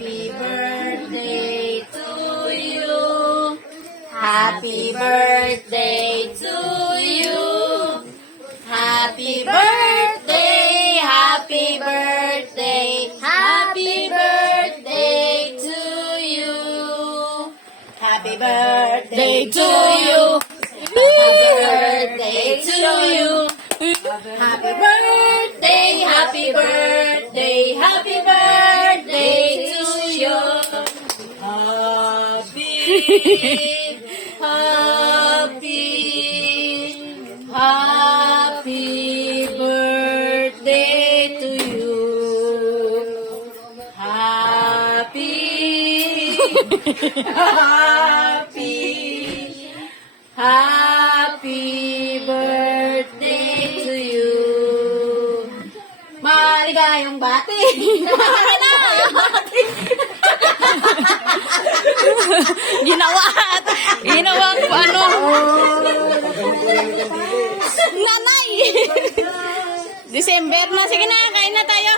Happy birthday to you. Happy birthday to you. Happy birthday, happy birthday, happy birthday to you. Happy birthday to you. Happy birthday to you. Happy birthday, happy birthday, happy birthday to you. Happy birthday to you. Happy birthday to you. Maligayang bati. Ginawa ko ano. Nanay! December na. Sige na, kain na tayo.